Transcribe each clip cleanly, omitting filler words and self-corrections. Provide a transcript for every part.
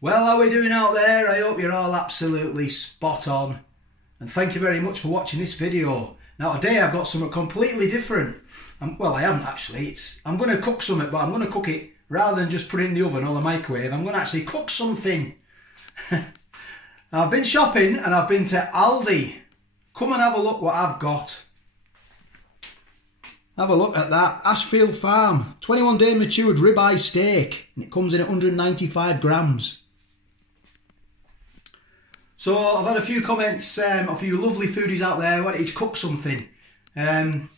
Well, how are we doing out there? I hope you're all absolutely spot on. And thank you very much for watching this video. Now today I've got something completely different. Well, I haven't actually. I'm going to cook something, but I'm going to cook it rather than just put it in the oven or the microwave. I'm going to actually cook something. I've been shopping and I've been to ALDI. Come and have a look what I've got. Have a look at that. Ashfield Farm. 21-day matured ribeye steak. And it comes in at 195 grams. So I've had a few comments of you lovely foodies out there wanting to cook something. One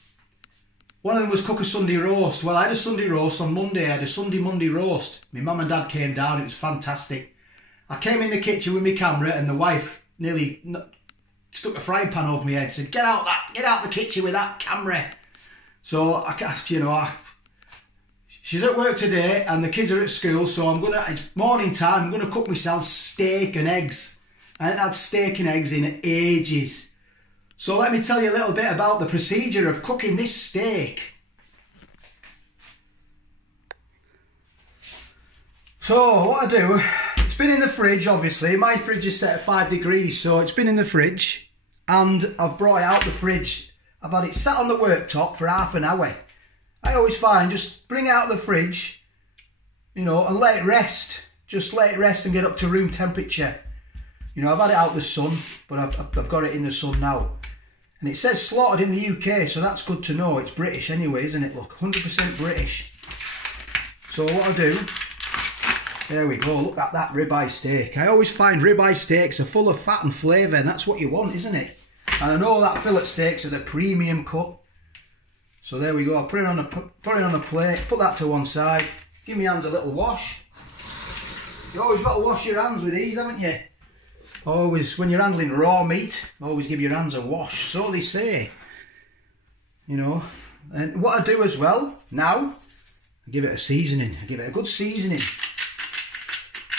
of them was cook a Sunday roast. Well, I had a Sunday roast on Monday. I had a Monday roast. My mum and dad came down. It was fantastic. I came in the kitchen with my camera and the wife nearly stuck a frying pan over my head. Said, get out the kitchen with that camera. So she's at work today and the kids are at school. So it's morning time. I'm gonna cook myself steak and eggs. I haven't had steak and eggs in ages. So let me tell you a little bit about the procedure of cooking this steak. So what I do, it's been in the fridge obviously. My fridge is set at 5 degrees, so it's been in the fridge and I've brought it out the fridge. I've had it sat on the worktop for half an hour. I always find just bring it out of the fridge, and let it rest. Just let it rest and get up to room temperature. I've had it out the sun, but I've got it in the sun now. And it says slaughtered in the UK, so that's good to know. It's British anyway, isn't it? Look, 100% British. So what I do, there we go, look at that ribeye steak. I always find ribeye steaks are full of fat and flavour, and that's what you want, isn't it? And I know that fillet steaks are the premium cut. So there we go, I'll put it on a plate, put that to one side, give my hands a little wash. You always got to wash your hands with these, haven't you? Always, when you're handling raw meat, always give your hands a wash, so they say. And what I do as well, now, I give it a seasoning. I give it a good seasoning.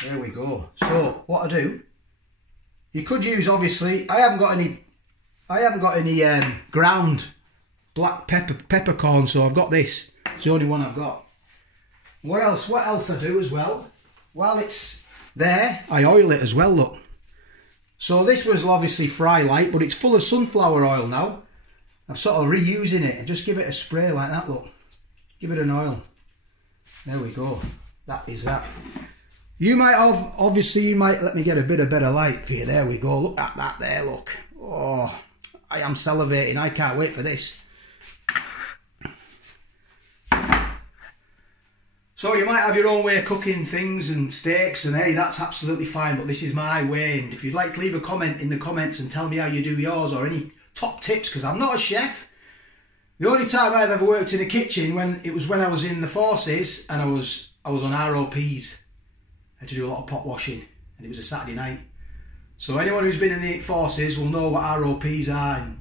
There we go. So, what I do, you could use, obviously, I haven't got any ground black peppercorn, so I've got this. It's the only one I've got. What else I do as well, while it's there, I oil it as well, look. So this was obviously fry light, but it's full of sunflower oil now. I'm sort of reusing it and just give it a spray like that, look. Give it an oil. There we go. That is that. You might let me get a bit of better light for you. There we go. Look at that there, look. Oh, I am salivating. I can't wait for this. So you might have your own way of cooking things and steaks, and hey, that's absolutely fine, but this is my way. And if you'd like to leave a comment in the comments and tell me how you do yours or any top tips, because I'm not a chef. The only time I've ever worked in a kitchen when I was in the forces and I was on ROPs. I had to do a lot of pot washing and it was a Saturday night. So anyone who's been in the forces will know what ROPs are, and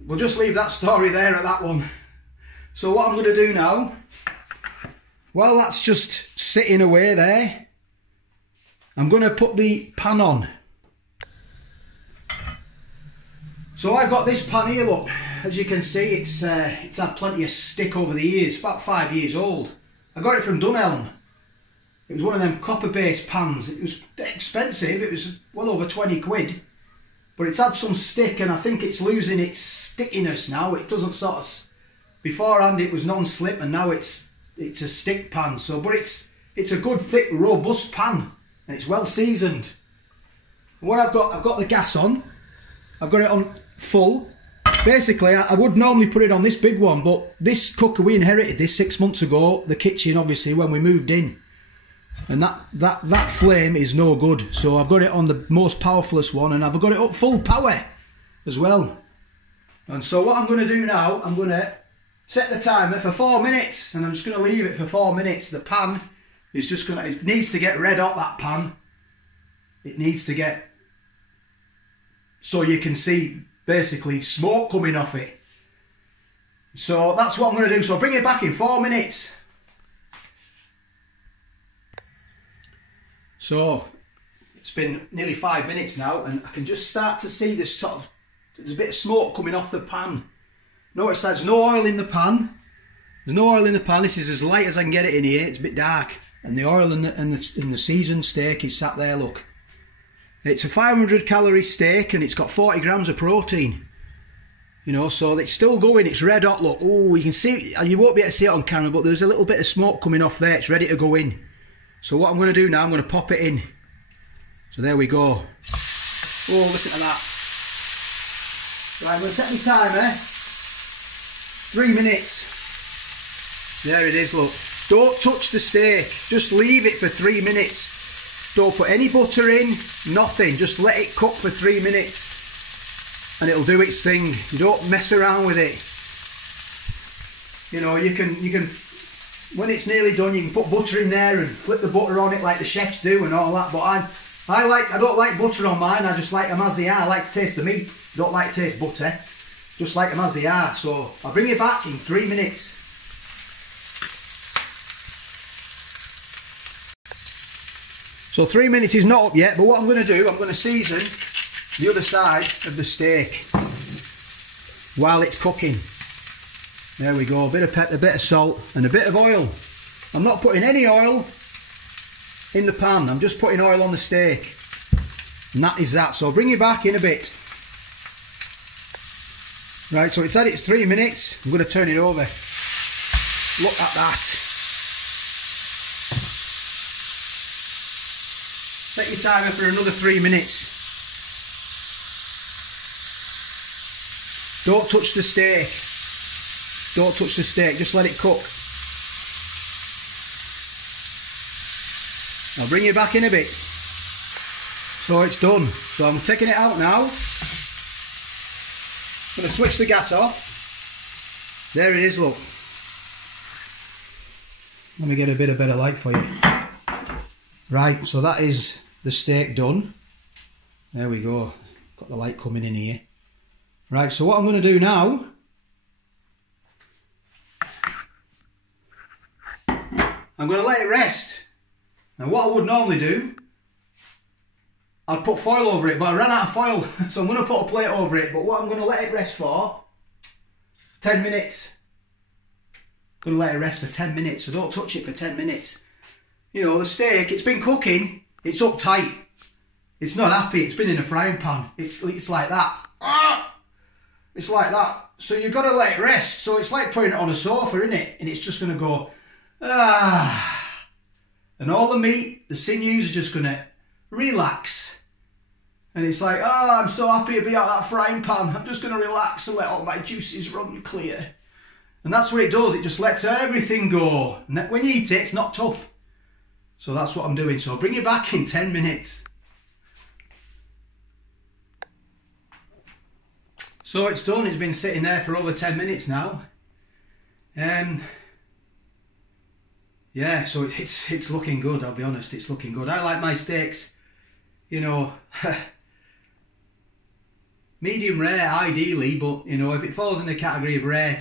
we'll just leave that story there at that one. So what I'm going to do now, well, that's just sitting away there. I'm going to put the pan on. So I've got this pan here, look. As you can see, it's had plenty of stick over the years. About 5 years old. I got it from Dunelm. It was one of them copper-based pans. It was expensive. It was well over 20 quid. But it's had some stick, and I think it's losing its stickiness now. It doesn't sort of... Beforehand, it was non-slip, and now it's a stick pan. So, but it's a good, thick, robust pan, and it's well seasoned. What I've got the gas on. I've got it on full. Basically, I would normally put it on this big one, but this cooker, we inherited this 6 months ago. The kitchen, obviously, when we moved in, and that flame is no good. So I've got it on the most powerfulest one, and I've got it up full power as well. And so what I'm going to do now, I'm going to set the timer for 4 minutes, and I'm just going to leave it for 4 minutes. The pan is just going to, it needs to get red hot, that pan. It needs to get, so you can see basically smoke coming off it. So that's what I'm going to do. So I'll bring it back in 4 minutes. So it's been nearly 5 minutes now, and I can just start to see this there's a bit of smoke coming off the pan. Notice there's no oil in the pan. There's no oil in the pan. This is as light as I can get it in here. It's a bit dark. and the oil and the seasoned steak is sat there, look. It's a 500 calorie steak and it's got 40 grams of protein. You know, so it's still going, it's red hot, look. Oh, you can see, you won't be able to see it on camera, but there's a little bit of smoke coming off there. It's ready to go in. So what I'm going to do now, I'm going to pop it in. So there we go. Oh, listen to that. Right, I'm going to set my timer. 3 minutes. There it is, look. Don't touch the steak. Just leave it for 3 minutes. Don't put any butter in, nothing. Just let it cook for 3 minutes. And it'll do its thing. You don't mess around with it. You know, you can when it's nearly done, you can put butter in there and flip the butter on it like the chefs do and all that. But I don't like butter on mine. I just like them as they are. I like to taste the meat. Don't like to taste butter. Just like them as they are. So I'll bring it back in 3 minutes. So 3 minutes is not up yet, but what I'm going to do, I'm going to season the other side of the steak while it's cooking. There we go, a bit of pepper, a bit of salt and a bit of oil. I'm not putting any oil in the pan, I'm just putting oil on the steak. And that is that, so I'll bring you back in a bit. Right, so it's had its 3 minutes, I'm going to turn it over. Look at that. Set your timer for another 3 minutes. Don't touch the steak. Don't touch the steak, just let it cook. I'll bring you back in a bit. So it's done. So I'm taking it out now. I'm going to switch the gas off. There it is, look. Let me get a bit of better light for you. Right, so that is the steak done. There we go. Got the light coming in here. Right, so what I'm going to do now, I'm going to let it rest. Now what I would normally do, I'd put foil over it, but I ran out of foil, so I'm going to put a plate over it. But what I'm going to let it rest for, 10 minutes. I'm going to let it rest for 10 minutes, so don't touch it for 10 minutes. You know, the steak, it's been cooking, it's uptight. It's not happy, it's been in a frying pan. It's like that. Ah! It's like that. So you've got to let it rest. So it's like putting it on a sofa, isn't it? And it's just going to go, ah. And all the meat, the sinews are just going to relax. And it's like, oh, I'm so happy to be out of that frying pan. I'm just going to relax and let all my juices run clear. And that's what it does. It just lets everything go. And when you eat it, it's not tough. So that's what I'm doing. So I'll bring you back in 10 minutes. So it's done, it's been sitting there for over 10 minutes now. Yeah, so it's looking good, I'll be honest, it's looking good. I like my steaks, you know, medium rare ideally, but you know, if it falls in the category of rare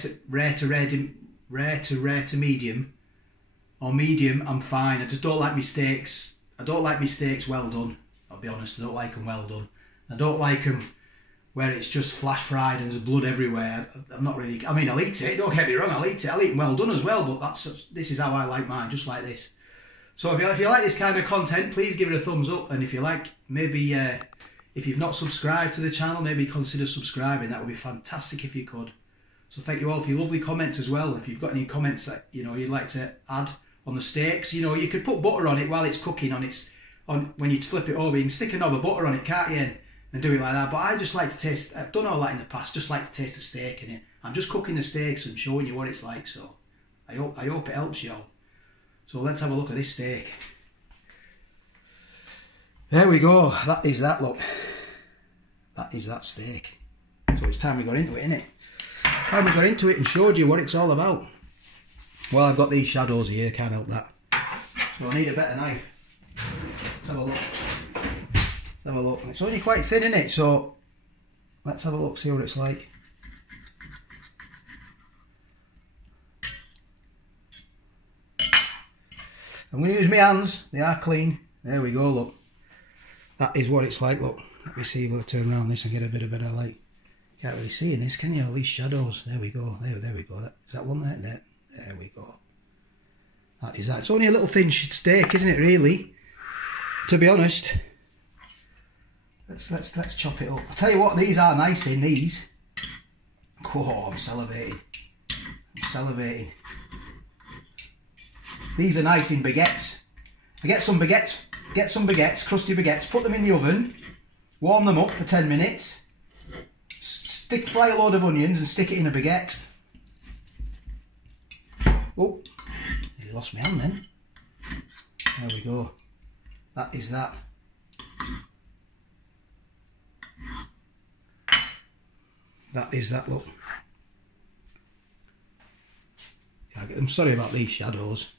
to medium, or medium, I'm fine. I just don't like my steaks. I don't like my steaks well done, I'll be honest, I don't like them well done. I don't like them where it's just flash fried and there's blood everywhere. I'm not really, I mean, I'll eat it, don't get me wrong, I'll eat it them well done as well, but this is how I like mine, just like this. So if you like this kind of content, please give it a thumbs up, and if you like, maybe, if you've not subscribed to the channel, maybe consider subscribing, that would be fantastic if you could. So thank you all for your lovely comments as well. If you've got any comments that, you know, you'd like to add on the steaks, you know, you could put butter on it while it's cooking when you flip it over, you can stick a knob of butter on it, can't you? And do it like that, but I just like to taste, I've done all that in the past, just like to taste the steak in it. I'm just cooking the steaks and showing you what it's like, so I hope it helps you all. So let's have a look at this steak. There we go, that is that, look. That is that steak. So it's time we got into it, isn't it? Time we got into it and showed you what it's all about. Well, I've got these shadows here, can't help that. So I need a better knife. Let's have a look. Let's have a look. It's only quite thin, isn't it? So let's have a look, see what it's like. I'm going to use my hands, they are clean. There we go, look. That is what it's like, look. Let me see if I turn around this and get a bit of better light. Can't really see in this, can you? All these shadows. There we go, there we go. Is that one there? There we go. That is that. It's only a little thin steak, isn't it, really? To be honest. Let's chop it up. I'll tell you what, these are nice in these. Oh, I'm salivating. These are nice in baguettes. I get some baguettes, crusty baguettes, put them in the oven, warm them up for 10 minutes, fry a load of onions and stick it in a baguette. Oh, you lost my hand then. There we go. That is that. That is that, look. I'm sorry about these shadows.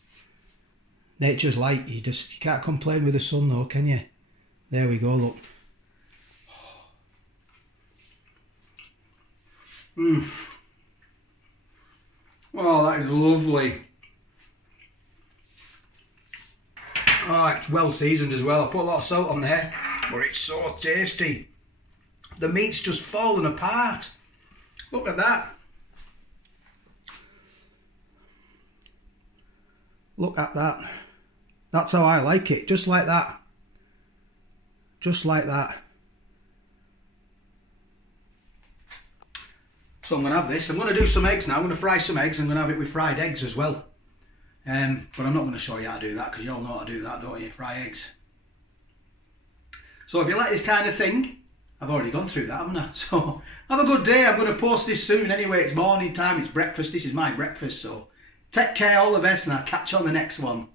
Nature's light, you can't complain with the sun though, can you? There we go, look. Oh, that is lovely. Oh, it's well seasoned as well. I put a lot of salt on there, but it's so tasty. The meat's just falling apart. Look at that. Look at that. That's how I like it, just like that. Just like that. So I'm going to have this. I'm going to do some eggs now. I'm going to fry some eggs. I'm going to have it with fried eggs as well. But I'm not going to show you how to do that because you all know how to do that, don't you? Fry eggs. So if you like this kind of thing, I've already gone through that, haven't I? So have a good day. I'm going to post this soon anyway. It's morning time. It's breakfast. This is my breakfast. So take care, all the best, and I'll catch you on the next one.